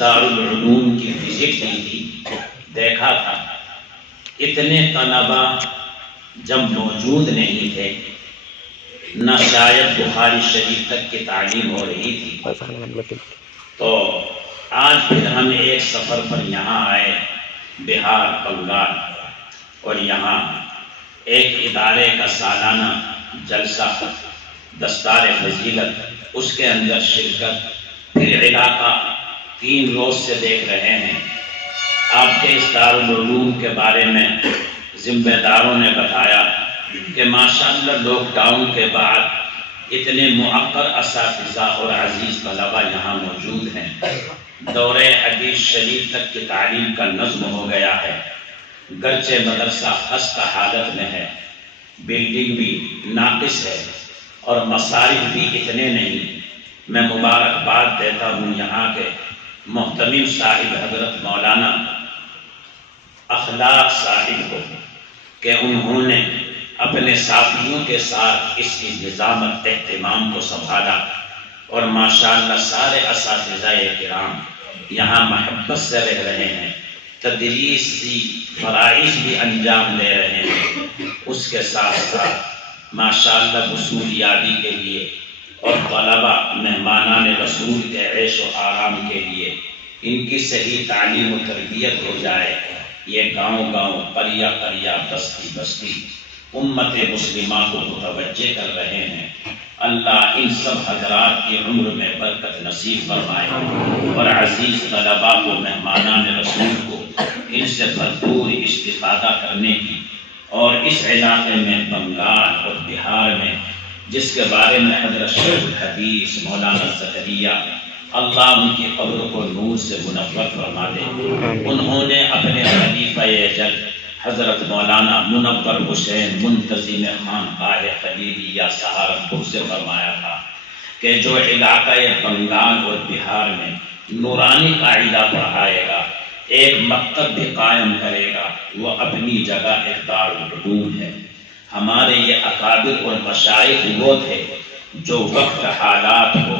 دارالعلوم کی وزٹ کی تھی، دیکھا تھا اتنے طلباء جب موجود نہیں تھے، نہ شاید بخاری شریف تک کی تعلیم ہو رہی تھی، تو آج پھر ہم ایک سفر پر یہاں آئے بہار بنگال، اور یہاں ایک ادارے کا سالانہ جلسہ دستار فضیلت، اس کے اندر شرکت، پھر علاقہ 3 روز سے دیکھ رہے ہیں۔ آپ کے اس دارالعلوم کے بارے میں ذمہ داروں نے بتایا کہ ماشاءاللہ لاک ڈاؤن کے بعد اتنے معقر اساتذہ اور عزیز طلباء یہاں موجود ہیں، دورہ حدیث شریف تک کی تعلیم کا نظم ہو گیا ہے، گرچہ مدرسہ خستہ حالت میں ہے، بلڈنگ بھی ناقص ہے اور مصارف بھی اتنے نہیں۔ میں مبارکباد دیتا ہوں یہاں کے محتمم صاحب حضرت مولانا اخلاق صاحب کو کہ انہوں نے اپنے ساتھیوں کے ساتھ اس کی نظامت اہتمام کو سنبھالا، اور ماشاءاللہ سارے اساتذہ کرام یہاں محبت سے رہ رہے ہیں، تدریسی فرائض بھی انجام دے رہے ہیں، اس کے ساتھ ساتھ ماشاءاللہ حصول یابی کے لیے اور طلباء مہمانان رسول کے عیش و آرام کے لیے ان کی صحیح تعلیم و تربیت ہو جائے، یہ گاؤں گاؤں، قریہ قریہ، بستی بستی امت مسلمہ کو متوجہ کر رہے ہیں۔ اللہ ان سب حضرات کی عمر میں برکت نصیب فرمائے، اور عزیز طلباء کو، مہمانان رسول کو ان سے بھرپور استفادہ کرنے کی، اور اس علاقے میں بنگال اور بہار میں جس کے بارے میں حضرت شیخ الحدیث مولانا زکریا، اللہ ان کی قبر کو نور سے منور فرما دے، انہوں نے اپنے خلیفہ اجل حضرت مولانا منور حسین منتظم خانقاہ خلیلیہ سہارنپور سے فرمایا تھا کہ جو علاقہ بنگال اور بہار میں نورانی قاعدہ پڑھائے گا، ایک مکتب بھی قائم کرے گا، وہ اپنی جگہ ایک دارالعلوم ہے۔ ہمارے یہ اکابر اور مشائخ وہ تھے جو وقت حالات کو